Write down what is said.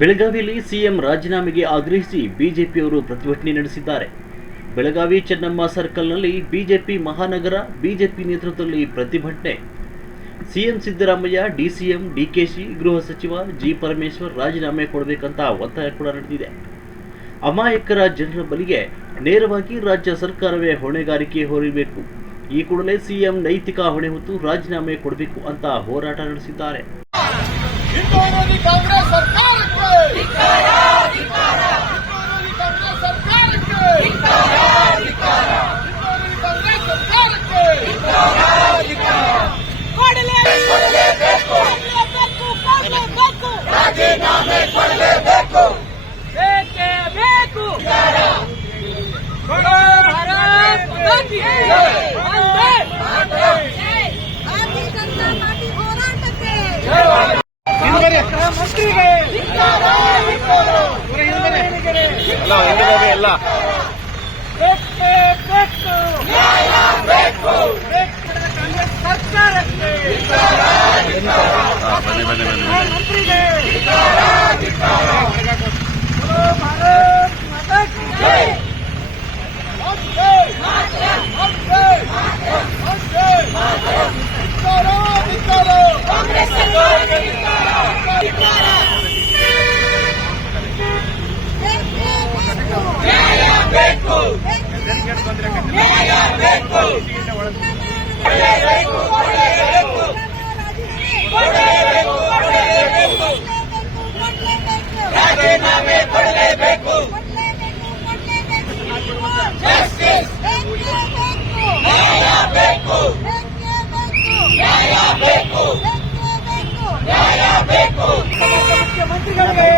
ಬೆಳಗಾವಿಯಲ್ಲಿ ಸಿಎಂ ರಾಜೀನಾಮೆಗೆ ಆಗ್ರಹಿಸಿ ಬಿಜೆಪಿಯವರು ಪ್ರತಿಭಟನೆ ನಡೆಸಿದ್ದಾರೆ. ಬೆಳಗಾವಿ ಚೆನ್ನಮ್ಮ ಸರ್ಕಲ್ನಲ್ಲಿ ಬಿಜೆಪಿ ಮಹಾನಗರ ಬಿಜೆಪಿ ನೇತೃತ್ವದಲ್ಲಿ ಪ್ರತಿಭಟನೆ. ಸಿಎಂ ಸಿದ್ದರಾಮಯ್ಯ, ಡಿಸಿಎಂ ಡಿಕೆಶಿ, ಗೃಹ ಸಚಿವ ಜಿ ಪರಮೇಶ್ವರ್ ರಾಜೀನಾಮೆ ಕೊಡಬೇಕಂತ ಒತ್ತಾಯ ಕೂಡ ನಡೆದಿದೆ. ಅಮಾಯಕರ ಜನರ ಬಳಿಗೆ ನೇರವಾಗಿ ರಾಜ್ಯ ಸರ್ಕಾರವೇ ಹೊಣೆಗಾರಿಕೆ ಹೊರಬೇಕು. ಈ ಕೂಡಲೇ ಸಿಎಂ ನೈತಿಕ ಹೊಣೆ ಹೊತ್ತು ರಾಜೀನಾಮೆ ಕೊಡಬೇಕು ಅಂತ ಹೋರಾಟ ನಡೆಸಿದ್ದಾರೆ. ಮುಖ್ಯಮಂತ್ರಿಗಳಿಗೆ